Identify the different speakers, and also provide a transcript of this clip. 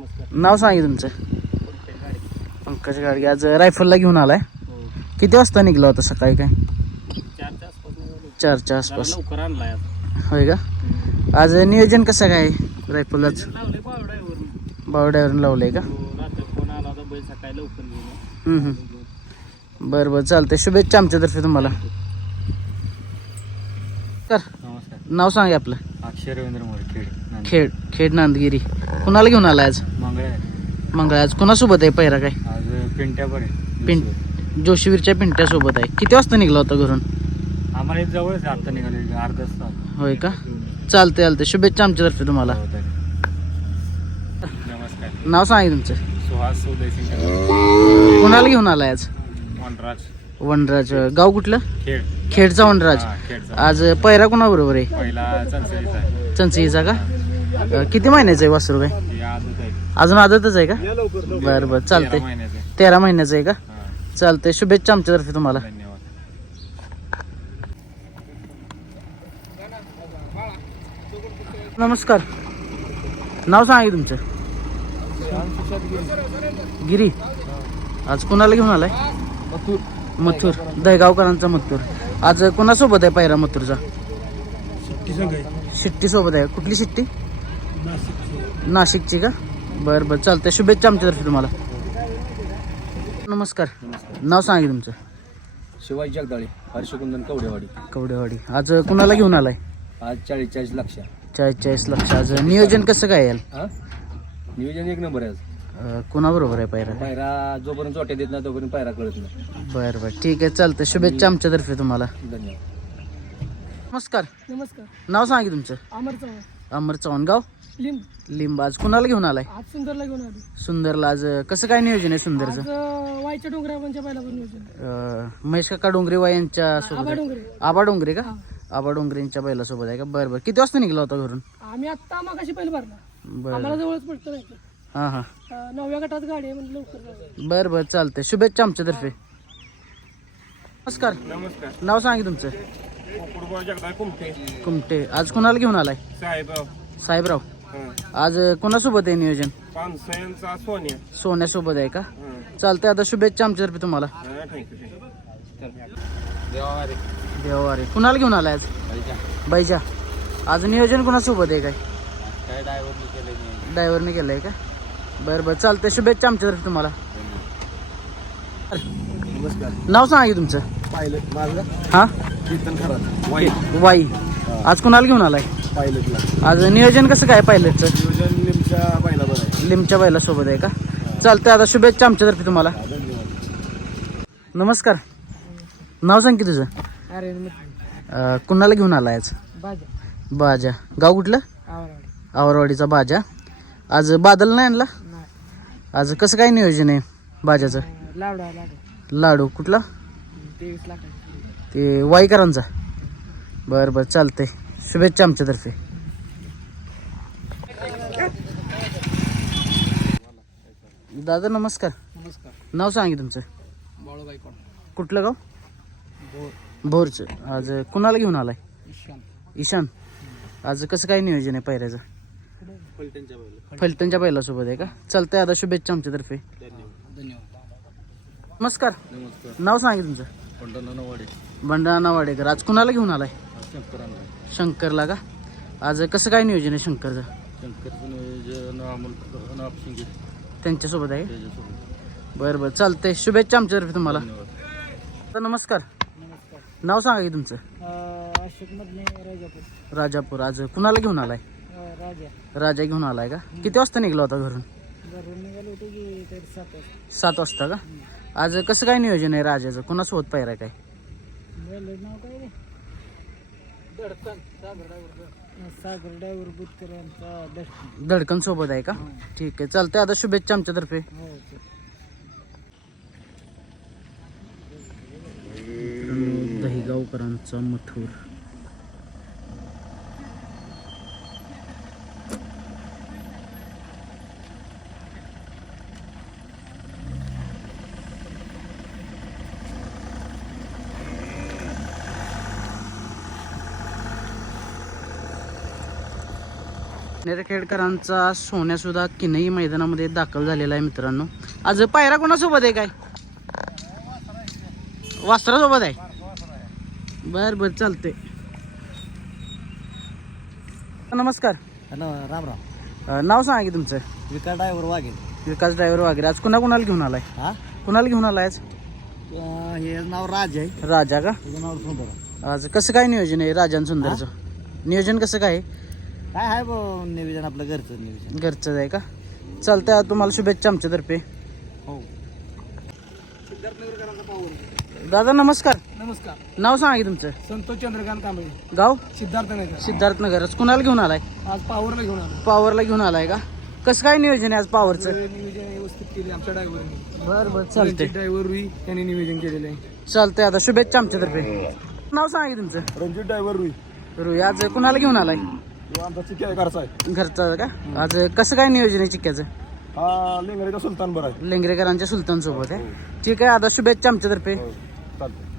Speaker 1: नाव सांगे तुमचं. पंकज गाडगे. आज रायफलला घेऊन आलाय. किती वाजता निघला होता सकाळी? काय 4च्या आसपास.
Speaker 2: लवकर आणलाय
Speaker 1: होय का? आज नियोजन कसं काय रायफललाच? बावड्यावरून लावलंय का?
Speaker 2: फोन आला होता बैल सकाळी लवकर घेऊन.
Speaker 1: बरं बरं चालतंय. शुभेच्छा आमच्यातर्फे तुम्हाला. तर
Speaker 2: नमस्कार.
Speaker 1: नाव सांगा आपलं.
Speaker 2: अक्षय रवींद्र मोरे,
Speaker 1: खेड खेड नांदगिरी. कुणाला घेऊन आलाय आज? मंगळ. आज कुणासोबत आहे पहिरा? काय
Speaker 2: आज पिंट्या पण
Speaker 1: पिंट जोशीवीरच्या पिंट्यासोबत आहे. किती वाजता निघला होता घरून?
Speaker 2: आम्हाला जवळच आता निघाले अर्धा तास.
Speaker 1: होय का? चालतंय. शुभेच्छा आमच्यातर्फे तुम्हाला.
Speaker 2: नमस्कार.
Speaker 1: नाव सांगा तुमचं.
Speaker 2: सुहास उदयसिंग
Speaker 1: कुणाला घेऊन आलाय आज?
Speaker 2: वनराज.
Speaker 1: वनराज. गाव कुठलं?
Speaker 2: खेळ.
Speaker 1: खेडचा वनराज.
Speaker 2: खेळचा.
Speaker 1: आज पहिरा कोणाबरोबर आहे?
Speaker 2: पहिला चंचलीचा.
Speaker 1: चंचईचा का? किती महिन्याचं आहे वासरू? काय
Speaker 2: आदत आहे.
Speaker 1: अजून आदतच आहे का? बरं बरं चालतंय. 13 महिन्याचं आहे का? चालतंय. शुभेच्छा आमच्यातर्फे तुम्हाला.
Speaker 2: धन्यवाद.
Speaker 1: नमस्कार. नाव सांगा तुमचं. गिरी. आज कुणाला घेऊन आलाय? मथुर. दहेगावकरांचा मथुर. आज कुणासोबत आहे पायरा मथुरचा? शिट्टी सोबत आहे. कुठली शिट्टी? नाशिकची का? बरं बरं चालतंय. शुभेच्छा आमच्यातर्फे तुम्हाला. नमस्कार. नाव सांगा तुमचं.
Speaker 2: शिवाजी जगदाळे, हर्षकुंदन
Speaker 1: कवडेवाडी. आज कुणाला घेऊन आलाय?
Speaker 2: आज 40 लक्ष.
Speaker 1: 40 लक्ष. आज नियोजन कसं काय याल?
Speaker 2: नियोजन एक नंबर आहे.
Speaker 1: कुणाबरोबर आहे पायरा?
Speaker 2: पायरा जोपर्यंत चोट्या देत नाही तोपर्यंत पायरा कळत नाही.
Speaker 1: बरं ठीक आहे चालतंय. शुभेच्छा आमच्यातर्फे तुम्हाला.
Speaker 2: धन्यवाद.
Speaker 1: नमस्कार.
Speaker 3: नमस्कार.
Speaker 1: नाव सांगा तुमचं.
Speaker 3: अमर चव्हाण,
Speaker 1: अमर चव्हाण. गाव
Speaker 3: लिंब.
Speaker 1: लिंब. आज कुणाला घेऊन आलाय?
Speaker 3: आज सुंदरला घेऊन आलो.
Speaker 1: सुंदरला. आज कसं काय नियोजन आहे सुंदरचं?
Speaker 3: आज वायच्या डोंगरावरच्या बैला पण नियोजन.
Speaker 1: महेश काका डोंगरेवा यांच्या सोबत
Speaker 3: आबा
Speaker 1: आहे?
Speaker 3: डोंगरे.
Speaker 1: आबा डोंगरे का? आबा डोंगरेंच्या बैलासोबत आहे का? बरं किती वाजता निघला होता घरून?
Speaker 3: आम्ही आत्ता मागाशी पहिलं भरला.
Speaker 1: बरं.
Speaker 3: आम्हाला जवळच पडतं नाही.
Speaker 1: हां
Speaker 3: 9व्या गटात गाडी आहे म्हणजे लवकर जाऊ.
Speaker 1: बरं चालतंय. शुभेच्छा आमच्यातर्फे. नमस्कार. नाव सांगा तुमचं. कुमटे. आज कुणाला घेऊन आलाय? साहेबराव. आज कोणासोबत आहे नियोजन? सोन्यासोबत आहे का? चालतंय. आता शुभेच्छा आमच्यातर्फे तुम्हाला. देवारे. कुणाला घेऊन आलाय आज? बैजा. आज नियोजन कोणासोबत आहे? काय ड्रायव्हरने केलंय का? बरं चालतंय. शुभेच्छा आमच्यातर्फे तुम्हाला.
Speaker 2: नमस्कार.
Speaker 1: नाव सांगा तुमचं.
Speaker 2: पायलट माझं
Speaker 1: हा
Speaker 2: कीर्तन खरात
Speaker 1: वाई. आज कुणाला घेऊन आलाय?
Speaker 2: पायलटला.
Speaker 1: आज नियोजन कसं काय पायलटचं?
Speaker 2: नियोजन लिमच्या बैला बरं आहे.
Speaker 1: लिमच्या बैलासोबत आहे का? चालतंय. आता शुभेच्छा आमच्यातर्फे तुम्हाला. नमस्कार. नाव सांग की तुझं. कुणाला घेऊन आलाय आज? बाजा. गाव कुठलं? आवरवाडीचा बाजा. आज बादल नाही आणला? आज कसं काय नियोजन आहे बाजाचं? लाडू. कुठला? ते वाईकरांचा. बरं चालतंय. शुभेच्छा आमच्यातर्फे. दादा नमस्कार. नाव सांगा तुमचं. कुठलं गाव? भोरचं. आज कुणाला घेऊन आलाय? ईशान. आज कसं काय नियोजन आहे पायऱ्याचं? फलटणच्या बैलासोबत आहे का? चालतंय. आता शुभेच्छा आमच्यातर्फे. नमस्कार. नाव सांगा तुमचं. भंडारा वाडेकर. आज कुणाला घेऊन आलाय? शंकरला का? आज कसं काय नियोजन आहे शंकरचं? त्यांच्यासोबत आहे. बरं चालतंय. शुभेच्छा आमच्यातर्फे तुम्हाला. नमस्कार. नाव सांगा की तुमचं. राजापूर. आज कुणाला घेऊन आलाय? राजा घेऊन आलाय का? किती वाजता निघला होता घरून? 7 वाजता का? आज कसं काय नियोजन आहे राजाचं? कुणासोबत पायरा काय? धडकन सोबत आहे का? ठीक आहे चालतंय. आता शुभेच्छा आमच्यातर्फे. दहीगावकरांचा मथुर. खेडकरांचा सोन्यासुद्धा किनई मैदानामध्ये दाखल झालेला आहे मित्रांनो. आज पायरा कोणासोबत आहे काय? वासरासोबत आहे. बर बर चालते. नमस्कार.
Speaker 2: राम राम.
Speaker 1: नाव सांगा की तुमचं.
Speaker 2: विकास ड्रायव्हर वाघेल.
Speaker 1: विकास ड्रायव्हर वगैरे. आज कुणाला घेऊन आलाय?
Speaker 2: हा
Speaker 1: कुणाला घेऊन आलाय आज?
Speaker 2: हे नाव राज आहे.
Speaker 1: राजा का?
Speaker 2: तुझं नाव सुंदर.
Speaker 1: आज कसं काय नियोजन आहे राजान सुंदरचं? नियोजन कसं काय आहे?
Speaker 2: काय आहे नियोजन आपलं घरचं नियोजन.
Speaker 1: घरचंच आहे का? चालतंय. तुम्हाला शुभेच्छा आमच्यातर्फे.
Speaker 2: हो.
Speaker 1: दादा नमस्कार.
Speaker 3: नमस्कार.
Speaker 1: नाव सांगा की तुमचं.
Speaker 3: संतोष चंद्रकांत कांबळे,
Speaker 1: गाव?
Speaker 3: सिद्धार्थनगर.
Speaker 1: सिद्धार्थनगर. कुणाला घेऊन आलाय?
Speaker 3: आज पावरला घेऊन आलो.
Speaker 1: पॉवरला घेऊन आलाय का? कसं काय नियोजन आहे आज पॉवरचं?
Speaker 3: नियोजन व्यवस्थित केले आमच्या ड्रायव्हरने.
Speaker 1: बरं बरं चालतंय.
Speaker 3: ड्रायव्हर रुई यांनी नियोजन केलेलं आहे.
Speaker 1: चालतंय. आता शुभेच्छा आमच्यातर्फे. नाव सांगा की तुमचं.
Speaker 2: रणजित ड्रायव्हर रुई.
Speaker 1: रुई. आज कुणाला घेऊन आलाय?
Speaker 2: आमचा चिक्या आहे घरचा आहे.
Speaker 1: घरचं का? आज कसं काय नियोजन आहे चिक्क्याचं?
Speaker 2: हा लिंगरेचा सुलतान बरा आहे.
Speaker 1: लेंगरेकरांच्या सुलतान सोबत आहे. ठीक आहे. आता शुभेच्छा आमच्यातर्फे.
Speaker 2: चालतं.